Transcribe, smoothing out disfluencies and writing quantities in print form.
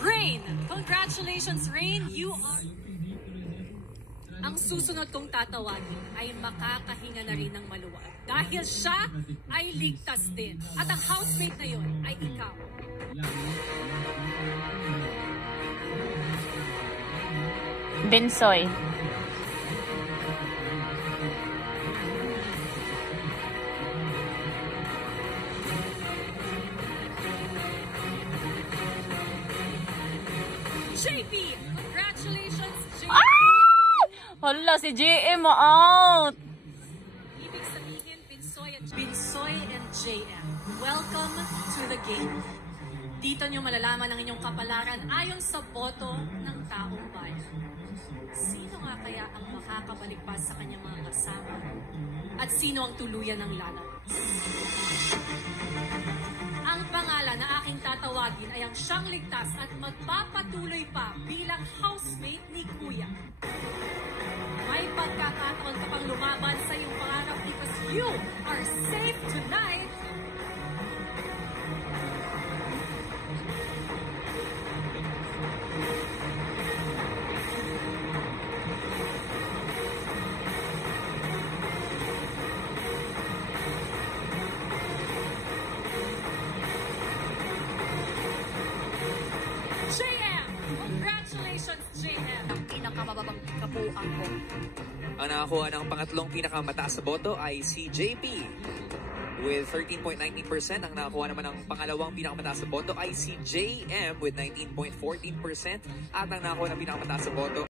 Rain! Congratulations, Rain! You are... Ang susunod kong tatawagin ay makakahinga na rin ng maluwag. Dahil siya ay ligtas din. At ang housemate na yun ay ikaw. Binsoy. JP! Congratulations, JP! Hala, si JM out! Ibig sabihin, Binsoy and JM, welcome to the game. Dito nyo malalaman ang inyong kapalaran ayon sa boto ng taong bayan. Sino nga kaya ang makakabalik pa sa kanyang mga kasama? At sino ang tuluyan ng lalabas? Ang pangalan na aking tatawagin ay ang siyang ligtas at magpapatuloy pa bilang housemate ni Kuya. May pagkakataon ka pang lumaban sa iyong pangarap because you are safe tonight. JM! Congratulations, JM! Ang pinakamababang kabuuan ko. Ang nakakuha ng pangatlong pinakamataas sa boto ay si JP with 13.19%. Ang nakakuha naman ng pangalawang pinakamataas sa boto ay si JM with 19.14%. At ang nakakuha ng pinakamataas sa boto